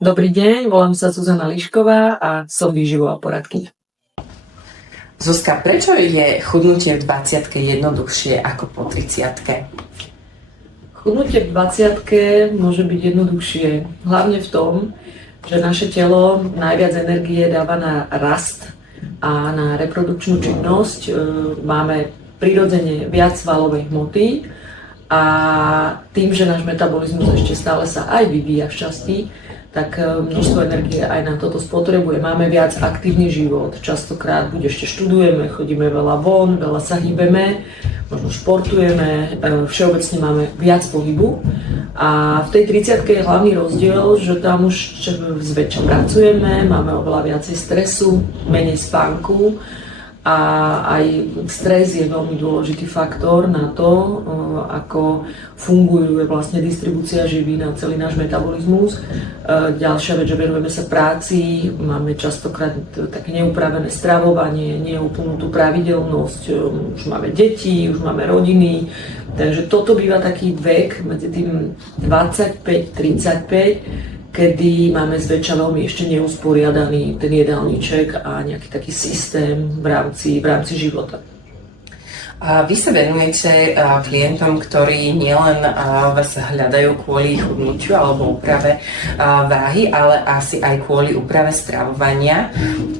Dobrý deň, volám sa Zuzana Lišková a som výživová poradkyňa. Zuzka, prečo je chudnutie v 20-ke jednoduchšie ako po 30-ke? Chudnutie v 20-ke môže byť jednoduchšie, hlavne v tom, že naše telo najviac energie dáva na rast a na reprodukčnú činnosť. Máme prirodzene viac svalovej hmoty a tým, že náš metabolizmus ešte stále sa aj vyvíja v časti, tak množstvo energie aj na toto spotrebuje. Máme viac aktívny život, častokrát buď ešte študujeme, chodíme veľa von, veľa sa hýbeme, možno športujeme, všeobecne máme viac pohybu. A v tej 30-ke je hlavný rozdiel, že tam už zväčša pracujeme, máme oveľa viacej stresu, menej spánku a aj stres je veľmi dôležitý faktor na to, ako funguje vlastne distribúcia živín a celý náš metabolizmus. Ďalšia vec, že venujeme sa práci, máme častokrát také neupravené stravovanie, neúplnú tú pravidelnosť, už máme deti, už máme rodiny, takže toto býva taký vek medzi tým 25-35, kedy máme zväčša veľmi ešte neusporiadaný ten jedálniček a nejaký taký systém v rámci života. A vy sa venujete klientom, ktorí nielen vás hľadajú kvôli chudnutiu alebo úprave váhy, ale asi aj kvôli úprave stravovania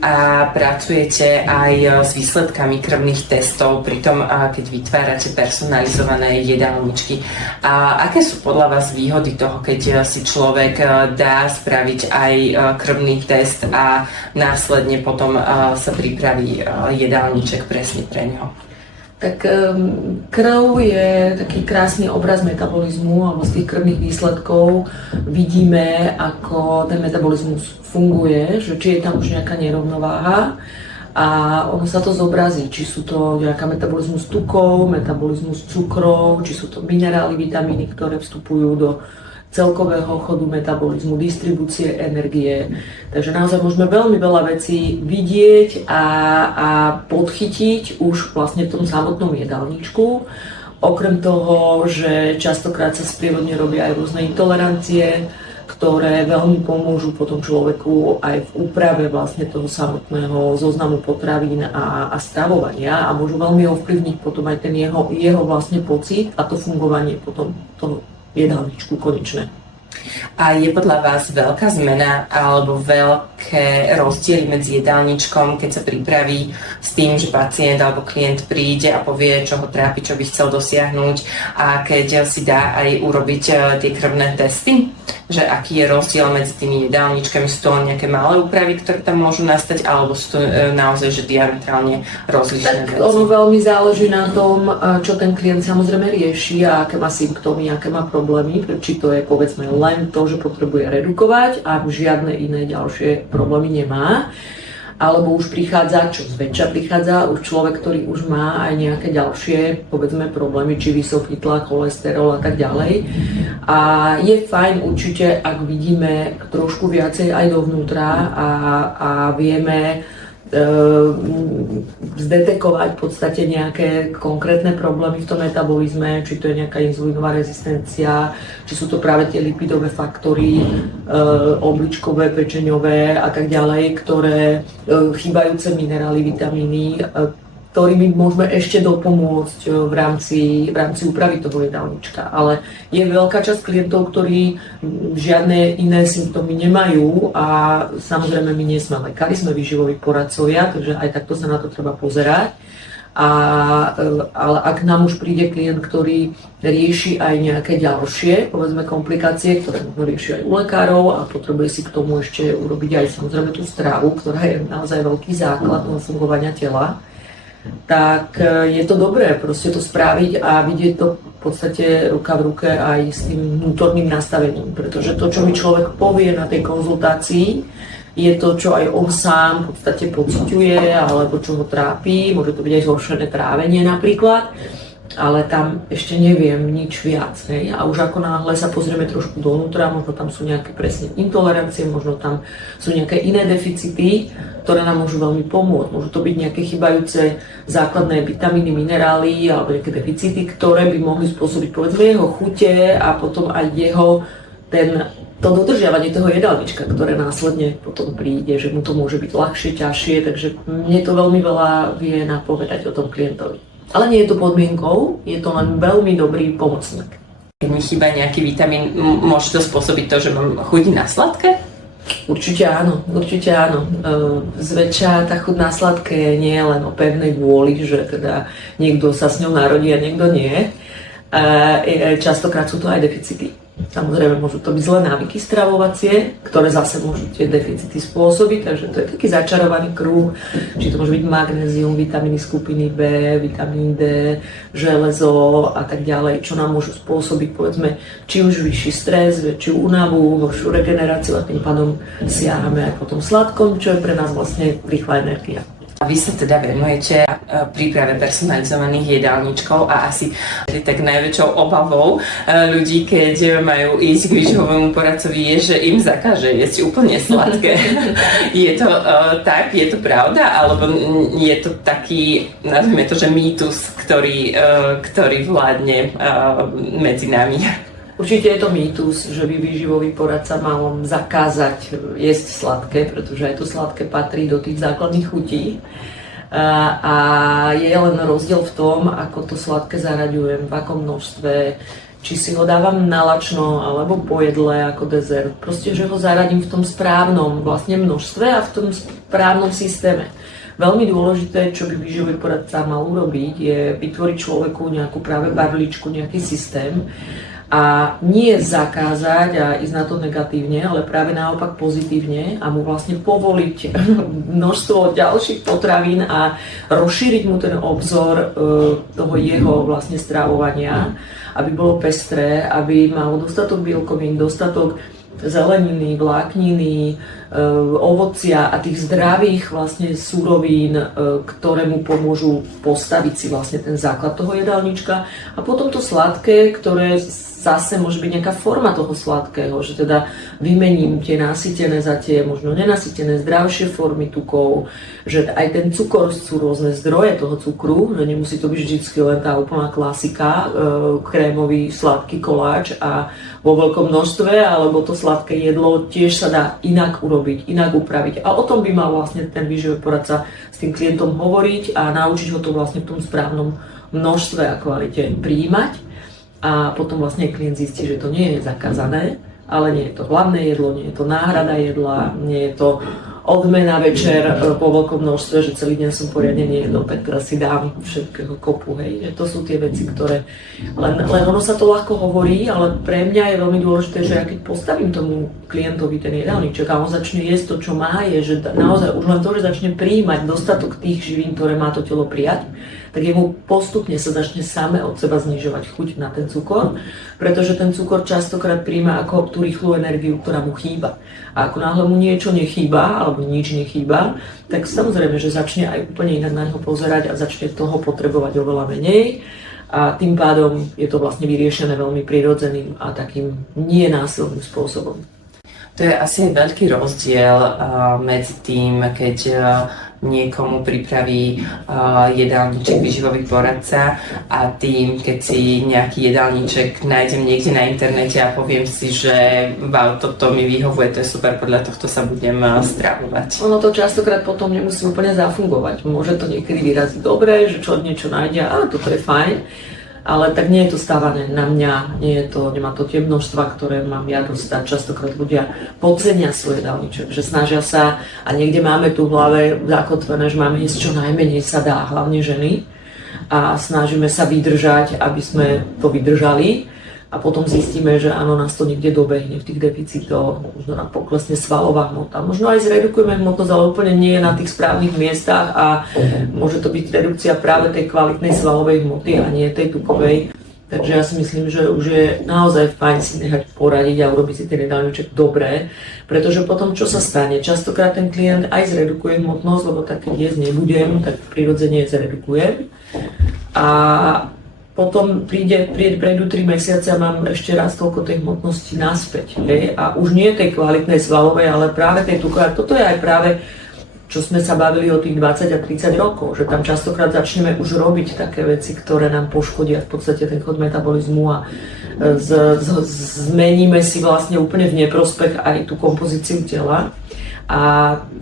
a pracujete aj s výsledkami krvných testov pri tom, keď vytvárate personalizované jedálničky. A aké sú podľa vás výhody toho, keď si človek dá spraviť aj krvný test a následne potom sa pripraví jedálniček presne pre ňo? Tak krv je taký krásny obraz metabolizmu, alebo z tých krvných výsledkov vidíme, ako ten metabolizmus funguje, že či je tam už nejaká nerovnováha a ono sa to zobrazí, či sú to nejaká metabolizmus tukov, metabolizmus cukrov, či sú to minerály, vitamíny, ktoré vstupujú do celkového chodu metabolizmu, distribúcie energie. Takže naozaj môžeme veľmi veľa vecí vidieť a podchytiť už vlastne v tom samotnom jedálničku. Okrem toho, že častokrát sa sprievodne robia aj rôzne intolerancie, ktoré veľmi pomôžu potom človeku aj v úprave vlastne toho samotného zoznamu potravín a stravovania a môžu veľmi ovplyvniť potom aj ten jeho vlastne pocit a to fungovanie potom toho jedálničku konečné. A je podľa vás veľká zmena alebo veľké rozdiely medzi jedálničkom, keď sa pripraví s tým, že pacient alebo klient príde a povie, čo ho trápi, čo by chcel dosiahnuť a keď si dá aj urobiť tie krvné testy? Že aký je rozdiel medzi tými jedálničkami? Sú to len nejaké malé úpravy, ktoré tam môžu nastať, alebo sú to naozaj že diametrálne rozličné veci? Ono veľmi záleží na tom, čo ten klient samozrejme rieši a aké má symptómy, aké má problémy, či to je povedzme len to, že potrebuje redukovať a žiadne iné ďalšie problémy nemá. Alebo už prichádza, čo zväčša prichádza, už človek, ktorý už má aj nejaké ďalšie, povedzme, problémy, či vysoký tlak, cholesterol a tak ďalej. A je fajn určite, ak vidíme trošku viacej aj dovnútra a vieme zdetekovať v podstate nejaké konkrétne problémy v tom metabolizme, či to je nejaká inzulínová rezistencia, či sú to práve tie lipidové faktory, obličkové, pečeňové a tak ďalej, ktoré chýbajúce minerály, vitamíny, ktorými môžeme ešte dopomôcť v rámci úpravy toho jedálnička. Ale je veľká časť klientov, ktorí žiadne iné symptómy nemajú a samozrejme my nie sme lekári, sme výživoví poradcovia, takže aj takto sa na to treba pozerať. Ale ak nám už príde klient, ktorý rieši aj nejaké ďalšie, povedzme, komplikácie, ktoré rieši aj u lekárov a potrebuje si k tomu ešte urobiť aj samozrejme tú stravu, ktorá je naozaj veľký základ toho fungovania tela, tak je to dobré proste to spraviť a vidieť to v podstate ruka v ruke aj s tým vnútorným nastavením, pretože to, čo mi človek povie na tej konzultácii, je to, čo aj on sám v podstate pociťuje alebo čo ho trápi, môže to byť aj zhoršené trávenie napríklad, ale tam ešte neviem nič viac. Hej? A už ako náhle sa pozrieme trošku dovnútra, možno tam sú nejaké presne intolerancie, možno tam sú nejaké iné deficity, ktoré nám môžu veľmi pomôcť. Môžu to byť nejaké chybajúce základné vitamíny, minerály alebo nejaké deficity, ktoré by mohli spôsobiť povedzme jeho chute a potom aj jeho ten to dodržiavanie toho jedálnička, ktoré následne potom príde, že mu to môže byť ľahšie, ťažšie, takže mne to veľmi veľa vie napovedať o tom klientovi. Ale nie je to podmienkou, je to len veľmi dobrý pomocník. Keď mi chýba nejaký vitamín, môže to spôsobiť to, že mám chuť na sladké? Určite áno, určite áno. Zväčša tá chuť na sladké nie je len o pevnej vôli, že teda niekto sa s ňou narodí a niekto nie. Častokrát sú to aj deficity. Samozrejme, môžu to byť zlé návyky stravovacie, ktoré zase môžu tie deficity spôsobiť, takže to je taký začarovaný kruh, či to môže byť magnézium, vitamíny skupiny B, vitamín D, železo a tak ďalej, čo nám môžu spôsobiť, povedzme, či už vyšší stres, väčšiu únavu, horšiu regeneráciu a tým pádom siahame aj po tom sladkom, čo je pre nás vlastne rýchla energia. Vy sa teda venujete príprave personalizovaných jedálničkov a asi tak najväčšou obavou ľudí, keď majú ísť k výživovému poradcovi, je, že im zakáže jesť úplne sladké. Je to tak? Je to pravda? Alebo je to taký, nazvime to, že mýtus, ktorý vládne medzi nami? Určite je to mýtus, že by výživový poradca mal zakázať jesť sladké, pretože aj to sladké patrí do tých základných chutí. A je len rozdiel v tom, ako to sladké zaraďujem, v akom množstve, či si ho dávam na lačno alebo po jedle ako dezert. Proste, že ho zaradím v tom správnom vlastne množstve a v tom správnom systéme. Veľmi dôležité, čo by výživový poradca mal urobiť, je vytvoriť človeku nejakú práve barličku, nejaký systém, a nie zakázať a ísť na to negatívne, ale práve naopak pozitívne a mu vlastne povoliť množstvo ďalších potravín a rozšíriť mu ten obzor toho jeho vlastne stravovania, aby bolo pestré, aby mal dostatok bielkovín, dostatok zeleniny, vlákniny, ovocia a tých zdravých vlastne surovín, ktoré mu pomôžu postaviť si vlastne ten základ toho jedálnička a potom to sladké, ktoré zase môže byť nejaká forma toho sladkého, že teda vymením tie nasytené za tie možno nenasytené zdravšie formy tukov, že aj ten cukor sú rôzne zdroje toho cukru, že nemusí to byť vždy len tá úplná klasika, krémový sladký koláč a vo veľkom množstve, alebo to sladké jedlo tiež sa dá inak urobiť, inak upraviť. A o tom by mal vlastne ten výživový poradca s tým klientom hovoriť a naučiť ho to vlastne v tom správnom množstve a kvalite prijímať. A potom vlastne klient zistí, že to nie je zakázané, ale nie je to hlavné jedlo, nie je to náhrada jedla, nie je to odmena večer po veľkom množstve, že celý deň som poriadne nejedol, tak teraz si dám všetkého kopu, hej. Že to sú tie veci, ktoré len ono sa to ľahko hovorí, ale pre mňa je veľmi dôležité, že ja keď postavím tomu klientovi ten jedálniček a on začne jesť to, čo má, je, že naozaj už len to, že začne prijímať dostatok tých živín, ktoré má to telo prijať, tak jemu postupne sa začne same od seba znižovať chuť na ten cukor, pretože ten cukor častokrát príjma ako tú rýchlu energiu, ktorá mu chýba. A ako náhle mu niečo nechýba, alebo nič nechýba, tak samozrejme, že začne aj úplne inak na neho pozerať a začne toho potrebovať oveľa menej. A tým pádom je to vlastne vyriešené veľmi prirodzeným a takým nie násilným spôsobom. To je asi veľký rozdiel medzi tým, keď niekomu pripraví jedálniček výživový poradca a tým, keď si nejaký jedálniček nájdem niekde na internete a poviem si, že wow, toto mi vyhovuje, to je super, podľa tohto sa budem stravovať. Ono to častokrát potom nemusí úplne zafungovať. Môže to niekedy vyraziť dobre, že človek niečo nájde a toto je fajn, ale tak nie je to stávané na mňa, nemá to tie množstva, ktoré mám ja dostať. Častokrát ľudia podcenia svoj jedálniček, že snažia sa a niekde máme tu v hlave zakotvené, že máme jesť čo najmenej sa dá, hlavne ženy, a snažíme sa vydržať, aby sme to vydržali a potom zistíme, že áno, nás to niekde dobehne v tých deficitoch, možno nám poklesne svalová hmota, možno aj zredukujeme hmotnosť, ale úplne nie je na tých správnych miestach a môže to byť redukcia práve tej kvalitnej svalovej hmoty a nie tej tukovej. Takže ja si myslím, že už je naozaj fajn si nechať poradiť a urobiť si ten jedálniček dobre, pretože potom čo sa stane? Častokrát ten klient aj zredukuje hmotnosť, lebo tak keď jesť nebudem, tak prirodzene zredukujem. A potom prejdú 3 mesiace a mám ešte raz toľko tej hmotnosti naspäť. Hej? A už nie tej kvalitnej svalovej, ale práve tej tukovej. Toto je aj práve čo sme sa bavili o tých 20 a 30 rokov, že tam častokrát začneme už robiť také veci, ktoré nám poškodia v podstate ten chod metabolizmu a zmeníme si vlastne úplne v neprospech aj tú kompozíciu tela. A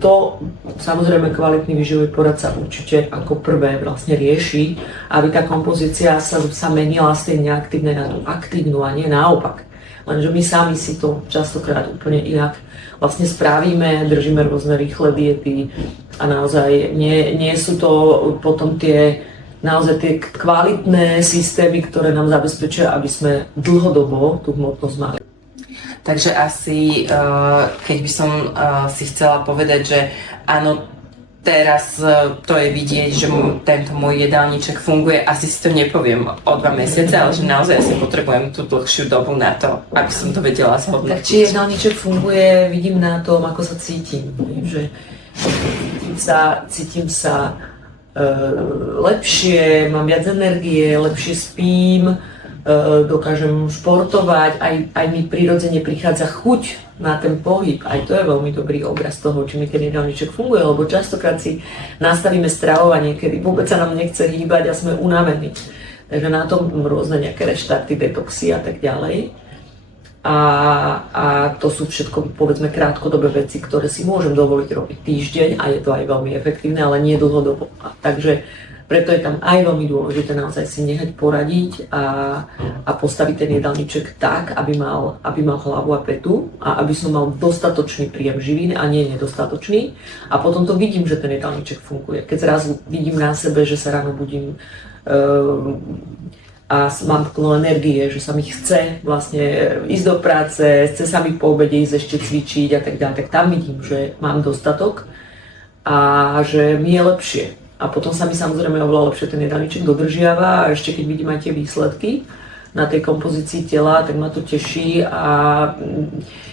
to samozrejme kvalitný výživový poradca určite ako prvé vlastne rieši, aby tá kompozícia sa menila z tej neaktívnej na tú aktívnu a nie naopak. Lenže my sami si to častokrát úplne inak vlastne spravíme, držíme rôzne rýchle diety a naozaj nie sú to potom naozaj tie kvalitné systémy, ktoré nám zabezpečia, aby sme dlhodobo tú hmotnosť mali. Takže asi, keď by som si chcela povedať, že áno, teraz to je vidieť, že tento môj jedálniček funguje, asi si to nepoviem o 2 mesiace, ale že naozaj asi potrebujem tú dlhšiu dobu na to, aby som to vedela zhodnotiť. Tak či jedálniček funguje, vidím na tom, ako sa cítim. Že cítim sa lepšie, mám viac energie, lepšie spím, dokážem športovať, aj mi prirodzene prichádza chuť na ten pohyb. Aj to je veľmi dobrý obraz toho, či mi ten jedálniček funguje, lebo častokrát si nastavíme stravovanie, kedy vôbec sa nám nechce hýbať a sme unavení. Takže na tom rôzne nejaké reštarty, detoxy a tak ďalej. A to sú všetko, povedzme, krátkodobé veci, ktoré si môžem dovoliť robiť týždeň a je to aj veľmi efektívne, ale nie dlhodobo. Takže preto je tam aj veľmi dôležité naozaj si nehať poradiť a postaviť ten jedálniček tak, aby mal hlavu a petu a aby som mal dostatočný príjem živín a nie nedostatočný. A potom to vidím, že ten jedálniček funguje. Keď zrazu vidím na sebe, že sa ráno budím a mám plno energie, že sa mi chce vlastne ísť do práce, chce sa mi po obede ísť ešte cvičiť a tak ďalej, tak tam vidím, že mám dostatok a že mi je lepšie. A potom sa mi samozrejme oveľa lepšie ten jedálniček dodržiava a ešte keď vidím aj tie výsledky na tej kompozícii tela, tak ma to teší a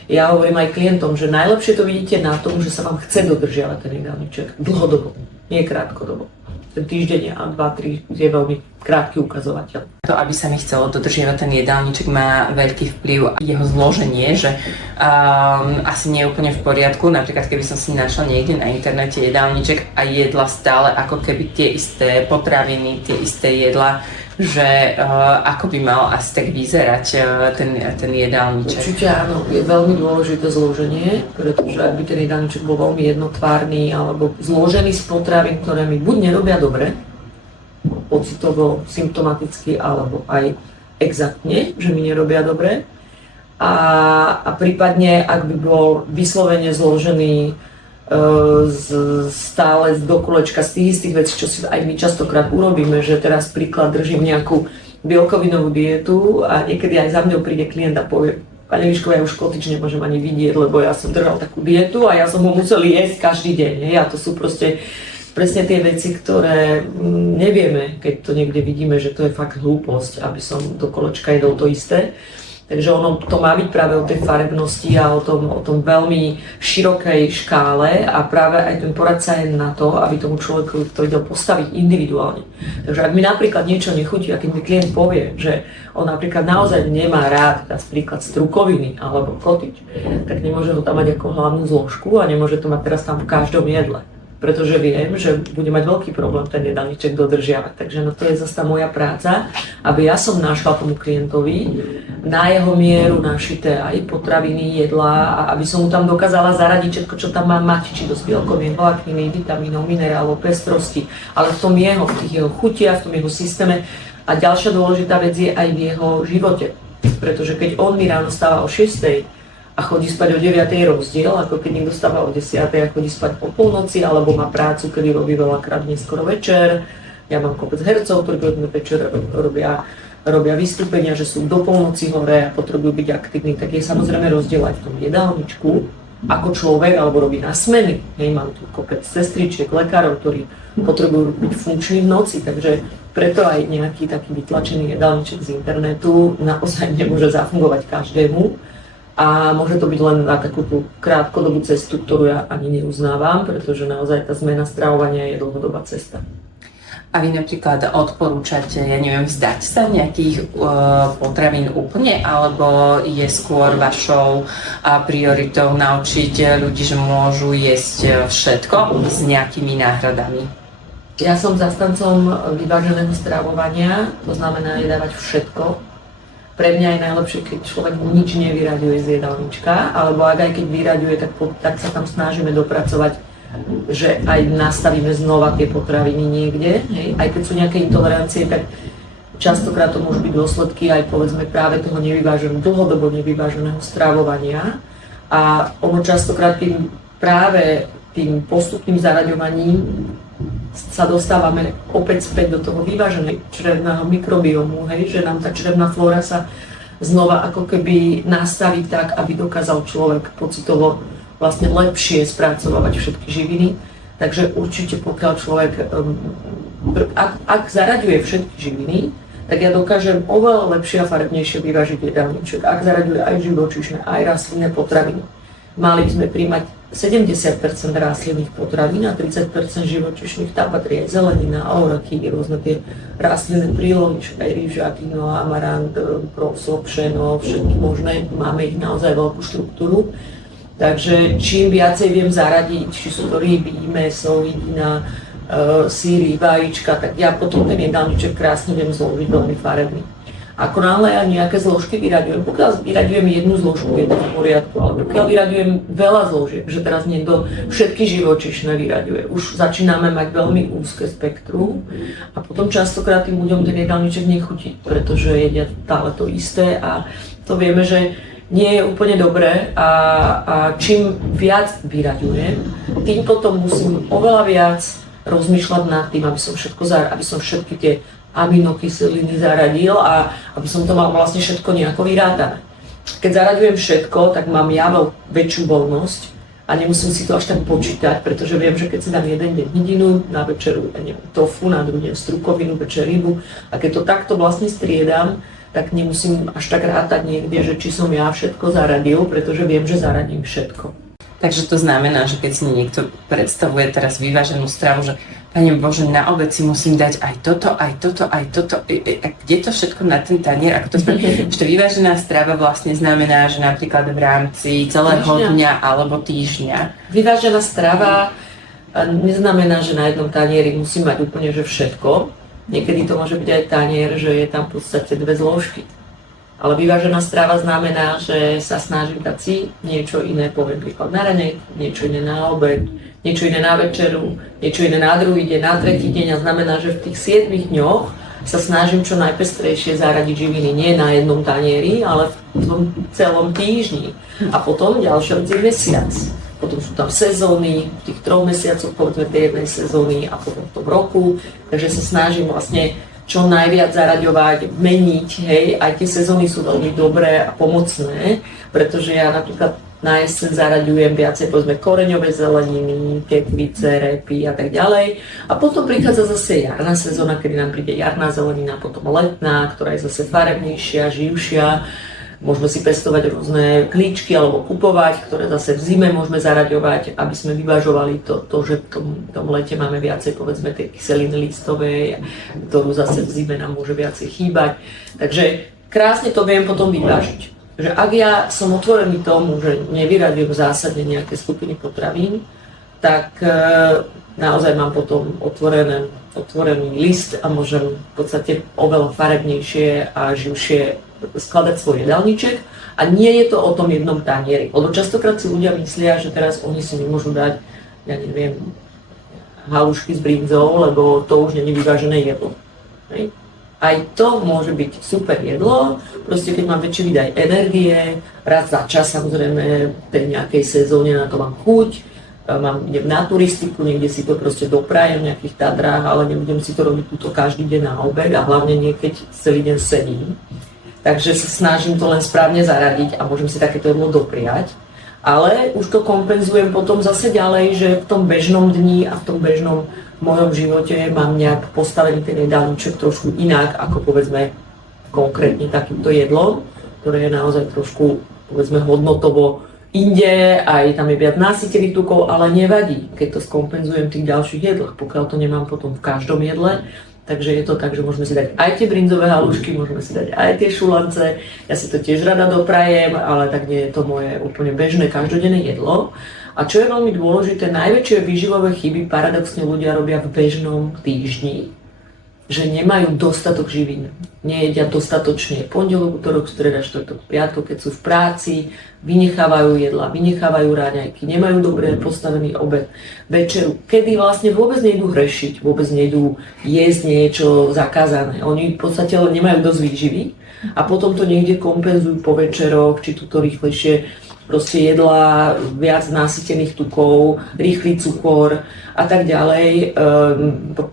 ja hovorím aj klientom, že najlepšie to vidíte na tom, že sa vám chce dodržiavať ten jedálniček dlhodobo, nie krátkodobo. Ten týždeň a 2-3 je veľmi krátky ukazovateľ. To, aby sa mi chcelo dodržiavať ten jedálniček, má veľký vplyv jeho zloženie, že asi nie je úplne v poriadku. Napríklad, keby som si našla niekde na internete jedálniček a jedla stále ako keby tie isté potraviny, tie isté jedla, že ako by mal asi tak vyzerať ten jedálniček. Určite áno, je veľmi dôležité zloženie, pretože ak by ten jedálniček bol veľmi jednotvárny alebo zložený z potravín, ktoré mi buď nerobia dobre, pocitovo, symptomaticky, alebo aj exaktne, že mi nerobia dobre, a prípadne ak by bol vyslovene zložený stále do kolečka z tých istých vecí, čo si aj my častokrát urobíme, že teraz príklad držím nejakú bielkovinovú dietu a niekedy aj za mňou príde klient a povie: Pani Lišková, ja už kotič nemôžem ani vidieť, lebo ja som držal takú dietu a ja som ho musel jesť každý deň. A to sú proste presne tie veci, ktoré nevieme, keď to niekde vidíme, že to je fakt hlúposť, aby som do kolečka jedol to isté. Takže ono to má byť práve o tej farebnosti a o tom veľmi širokej škále a práve aj ten poradca je na to, aby tomu človeku to vedel postaviť individuálne. Takže ak mi napríklad niečo nechutí a keď mi klient povie, že on napríklad naozaj nemá rád napríklad strukoviny alebo kotič, tak nemôže ho tam mať ako hlavnú zložku a nemôže to mať teraz tam v každom jedle. Pretože viem, že bude mať veľký problém ten jedálniček dodržiavať. Takže no to je zase tá moja práca, aby ja som našla tomu klientovi na jeho mieru našité aj potraviny, jedlá a aby som mu tam dokázala zaradiť všetko, čo tam má mať, či to z bielkovín, vlákniny, vitamínov, minerálov, pestrosti, ale v tom v tých jeho chutiach, v tom jeho systéme. A ďalšia dôležitá vec je aj v jeho živote. Pretože keď on mi ráno stáva o 6:00 a chodí spať o 9:00 rozdiel, ako keď niekto stáva o 10:00 a chodí spať o polnoci, alebo má prácu, kedy robí veľakrát neskoro večer. Ja mám kopec hercov, ktorí večer robia vystúpenia, že sú do polnoci hore a potrebujú byť aktívni, tak je samozrejme rozdiel aj v tom jedálničku, ako človek, alebo robí na smeny. Mám tu kopec sestričiek, lekárov, ktorí potrebujú byť funkční v noci, takže preto aj nejaký taký vytlačený jedálniček z internetu naozaj nemôže zafungovať každému. A môže to byť len na takú tú krátkodobú cestu, ktorú ja ani neuznávam, pretože naozaj tá zmena stravovania je dlhodobá cesta. A vy napríklad odporúčate, ja neviem, vzdať sa nejakých potravín úplne, alebo je skôr vašou prioritou naučiť ľudí, že môžu jesť všetko s nejakými náhradami? Ja som zastancom vyváženého stravovania, to znamená jedávať všetko. Pre mňa je najlepšie, keď človek nič nevyraďuje z jedálnička, alebo ak aj keď vyraďuje, tak sa tam snažíme dopracovať, že aj nastavíme znova tie potraviny niekde. Hej. Aj keď sú nejaké intolerancie, tak častokrát to môžu byť dôsledky aj povedzme práve toho dlhodobo nevyváženého stravovania. A ono častokrát tým postupným zaraďovaním sa dostávame opäť späť do toho vyváženého črevného mikrobiomu, hej, že nám tá črevná flóra sa znova ako keby nastaví tak, aby dokázal človek pocitovo vlastne lepšie spracovávať všetky živiny. Takže určite pokiaľ človek, ak zaraďuje všetky živiny, tak ja dokážem oveľa lepšie a farebnejšie vyvážiť jedálniček. Ak zaraďuje aj živočíšne, aj rastlinné potraviny, mali by sme príjmať 70% rastlinných potravín a 30% živočíšnych, tam patrí aj zelenina, orechy, rôzne tie rastlinné prílohy, aj rýža, quinoa, amarant, proso, pšeno, všetky možné, máme ich naozaj veľkú štruktúru. Takže čím viacej viem zaradiť, či sú to ryby, mäso, hydina, síry, vajíčka, tak ja potom ten jedálniček krásne viem zložiť veľmi farebný. Ako náhle ja nejaké zložky vyraďujem, pokiaľ vyraďujem jednu zložku, je to v poriadku, ale pokiaľ vyraďujem veľa zložiek, že teraz niekto všetky živočíšne vyraďuje, už začíname mať veľmi úzke spektrum a potom častokrát tým ľuďom ten jedálniček nechutí, pretože jedia stále to isté a to vieme, že nie je úplne dobré a čím viac vyraďujem, tým potom musím oveľa viac rozmýšľať nad tým, aby som všetky tie aminokyseliny zaradil a aby som to mal vlastne všetko nejako vyrátané. Keď zaraďujem všetko, tak mám ja väčšiu voľnosť a nemusím si to až tak počítať, pretože viem, že keď si dám jeden deň hydinu, na večeru tofu, na druhý deň strukovinu, večer rybu a keď to takto vlastne striedam, tak nemusím až tak rátať niekde, že či som ja všetko zaradil, pretože viem, že zaradím všetko. Takže to znamená, že keď si niekto predstavuje teraz vyváženú stravu, že Pane Bože, na obed si musím dať aj toto, aj toto, aj toto. A kde to všetko na ten tanier? Ako to spraviť? Že vyvážená strava vlastne znamená, že napríklad v rámci celého dňa alebo týždňa. Vyvážená strava neznamená, že na jednom tanieri musím mať úplne že všetko. Niekedy to môže byť aj tanier, že je tam v podstate dve zložky. Ale vyvážená strava znamená, že sa snažím dať si niečo iné, poviem príklad na raňajku, niečo iné na obed, niečo iné na večeru, niečo iné na druhý deň, na tretí deň a znamená, že v tých 7 dňoch sa snažím čo najpestrejšie zaradiť živiny nie na jednom tanieri, ale v tom celom týždni. A potom ďalšia vec je mesiac. Potom sú tam sezóny, v tých 3 mesiacoch, povedzme tej jednej sezóny a potom v tom roku. Takže sa snažím vlastne čo najviac zaraďovať, meniť, hej, aj tie sezóny sú veľmi dobré a pomocné, pretože ja napríklad na jeseň zaraďujem viacej, povedzme, koreňové zeleniny, tekvice, repy a tak ďalej. A potom prichádza zase jarná sezóna, kedy nám príde jarná zelenina, potom letná, ktorá je zase farebnejšia, živšia. Môžeme si pestovať rôzne klíčky alebo kupovať, ktoré zase v zime môžeme zaraďovať, aby sme vyvažovali to že v tom lete máme viacej, povedzme, tej kyseliny listovej, ktorú zase v zime nám môže viacej chýbať. Takže krásne to viem potom vyvážiť. Že ak ja som otvorený tomu, že nevyraďujem zásadne nejaké skupiny potravín, tak naozaj mám potom otvorený list a môžem v podstate oveľa farebnejšie a živšie skladať svoj jedálniček a nie je to o tom jednom tanieri. Lebo častokrát si ľudia myslia, že teraz oni si nemôžu dať, ja neviem, halušky s brinzou, lebo to už nie je vyvážené jedlo. Hej. Aj to môže byť super jedlo, proste keď mám väčší výdaj energie, raz za čas samozrejme v tej nejakej sezóne na to mám chuť, idem na turistiku, niekde si to proste doprajem v nejakých Tatrách, ale nebudem si to robiť túto každý deň na obed a hlavne nie keď celý deň sedím. Takže sa snažím to len správne zaradiť a môžem si takéto jedlo dopriať. Ale už to kompenzujem potom zase ďalej, že v tom bežnom dni a v tom bežnom mojom živote mám nejak postavený ten jedálniček trošku inak, ako povedzme konkrétne takýmto jedlom, ktoré je naozaj trošku povedzme hodnotovo inde, aj tam je viac nasýtených tukov, ale nevadí, keď to skompenzujem v tých ďalších jedlách, pokiaľ to nemám potom v každom jedle. Takže je to tak, že môžeme si dať aj tie brinzové halušky, môžeme si dať aj tie šulance. Ja si to tiež rada doprajem, ale tak nie je to moje úplne bežné každodenné jedlo. A čo je veľmi dôležité, najväčšie výživové chyby paradoxne ľudia robia v bežnom týždni, že nemajú dostatok živín. Nejedia dostatočne pondelok, utorok, streda, štvrtok, piatok, keď sú v práci, vynechávajú jedla, vynechávajú ráňajky, nemajú dobre postavený obed, večeru, kedy vlastne vôbec nejdú hrešiť, vôbec nejdú jesť niečo zakázané. Oni v podstate nemajú dosť výživy a potom to niekde kompenzujú po večeroch, či túto rýchlejšie proste jedlá, viac nasýtených tukov, rýchly cukor a tak ďalej.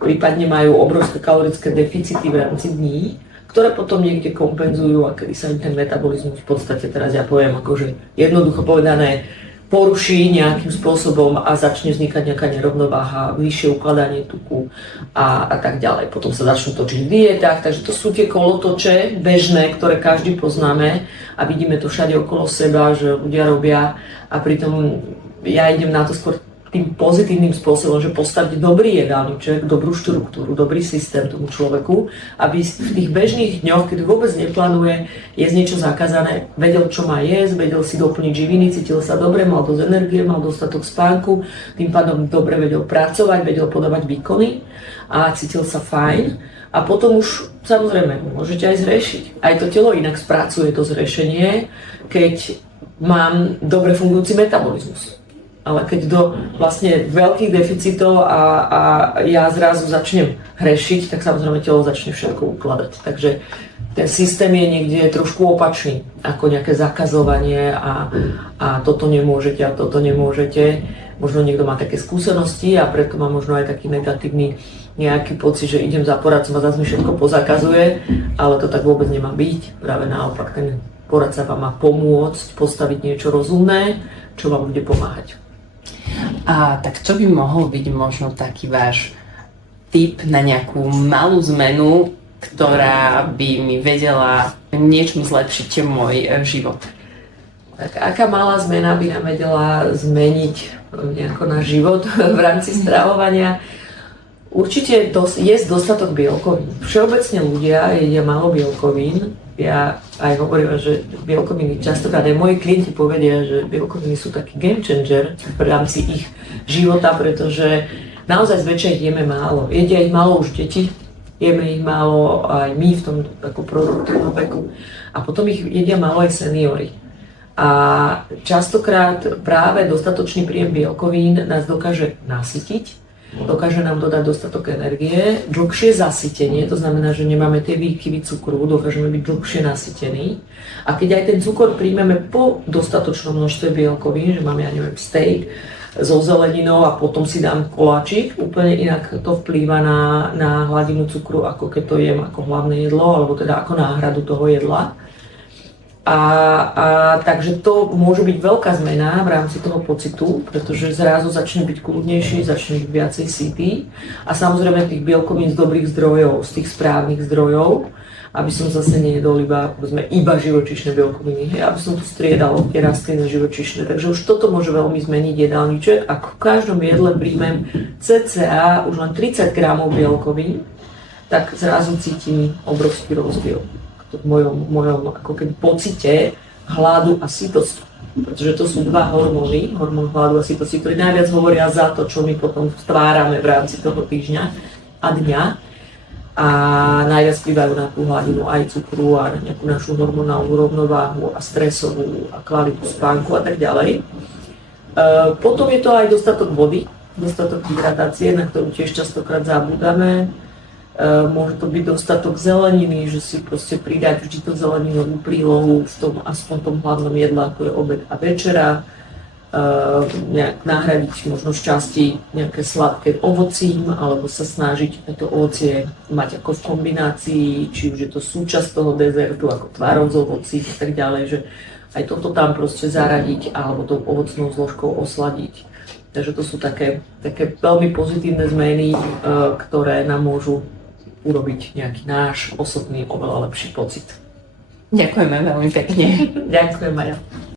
Prípadne majú obrovské kalorické deficity v rámci dní, ktoré potom niekde kompenzujú a kedy sa im ten metabolizmus v podstate, teraz ja poviem akože jednoducho povedané, poruší nejakým spôsobom a začne vznikať nejaká nerovnováha, vyššie ukladanie tuku a tak ďalej. Potom sa začnú točiť v dietách, takže to sú tie kolotoče bežné, ktoré každý poznáme a vidíme to všade okolo seba, že ľudia robia a pritom ja idem na to skôr tým pozitívnym spôsobom, že postaviť dobrý jedálniček, dobrú štruktúru, dobrý systém tomu človeku, aby v tých bežných dňoch, keď vôbec neplánuje jesť niečo zakázané, vedel, čo má jesť, vedel si doplniť živiny, cítil sa dobre, mal dosť energie, mal dostatok spánku, tým pádom dobre vedel pracovať, vedel podávať výkony a cítil sa fajn. A potom už samozrejme môžete aj zrešiť. Aj to telo inak spracuje to zrešenie, keď mám dobre fungujúci metabolizmus. Ale keď do vlastne veľkých deficitov a ja zrazu začnem hrešiť, tak samozrejme telo začne všetko ukladať. Takže ten systém je niekde trošku opačný, ako nejaké zakazovanie a toto nemôžete a toto nemôžete. Možno niekto má také skúsenosti a preto má možno aj taký negatívny nejaký pocit, že idem za poradcom a zase mi všetko pozakazuje, ale to tak vôbec nemá byť. Práve naopak, ten poradca vám má pomôcť postaviť niečo rozumné, čo vám bude pomáhať. A tak čo by mohol byť možno taký váš tip na nejakú malú zmenu, ktorá by mi vedela niečo zlepšiť môj život? Tak aká malá zmena by nám vedela zmeniť nejako náš život v rámci stravovania? Určite jesť dostatok bielkovín. Všeobecne ľudia jedia málo bielkovín. Ja aj hovorím, že bielkoviny častokrát aj moji klienti povedia, že bielkoviny sú taký game changer v rámci ich života, pretože naozaj zväčša ich jeme málo. Jedia ich málo už deti, jeme ich málo aj my v tom takom produktívnom veku a potom ich jedia málo aj seniory. A častokrát práve dostatočný príjem bielkovín nás dokáže nasytiť, dokáže nám dodať dostatok energie, dlhšie zasytenie, to znamená, že nemáme tie výkyvy cukru, dokážeme byť dlhšie nasytení. A keď aj ten cukor príjmeme po dostatočnom množstve bielkovín, že máme, ja neviem, steak so zeleninou a potom si dám koláčik, úplne inak to vplýva na hladinu cukru, ako keď to jem ako hlavné jedlo, alebo teda ako náhradu toho jedla. Takže to môže byť veľká zmena v rámci toho pocitu, pretože zrazu začne byť kľudnejší, začne byť viacej sytý a samozrejme tých bielkovín z dobrých zdrojov, z tých správnych zdrojov, aby som zase nejedol iba živočíšne bielkoviny, aby som tu striedal tie rastliny živočíšne. Takže už toto môže veľmi zmeniť jedálniček. Ak v každom jedle príjmem cca už len 30 gramov bielkovín, tak zrazu cítim obrovský rozdiel v mojom ako keby pocite hladu a sytosti. Pretože to sú dva hormóny, hormón hladu a sytosti, ktorí najviac hovoria za to, čo my potom stvárame v rámci toho týždňa a dňa. A najviac vplyvajú na tú hladinu aj cukru a nejakú našu hormonálnu rovnováhu a stresovú a kvalitu spánku a tak ďalej. Potom je to aj dostatok vody, dostatok hydratácie, na ktorú tiež častokrát zabúdame. Môže to byť dostatok zeleniny, že si proste pridať vždy tú zeleninovú prílohu v tom, aspoň tom hlavnom jedle, ako je obed a večera. Nejak nahradiť možno šťastí nejaké sladké ovocím, alebo sa snažiť to ovocie mať ako v kombinácii, či už je to súčasť toho dezertu, ako tvárov z ovocí a tak ďalej, že aj toto tam proste zaradiť, alebo tou ovocnou zložkou osladiť. Takže to sú také veľmi pozitívne zmeny, ktoré nám môžu urobiť nejaký náš osobný, oveľa lepší pocit. Ďakujeme veľmi pekne. Ďakujem, Maja.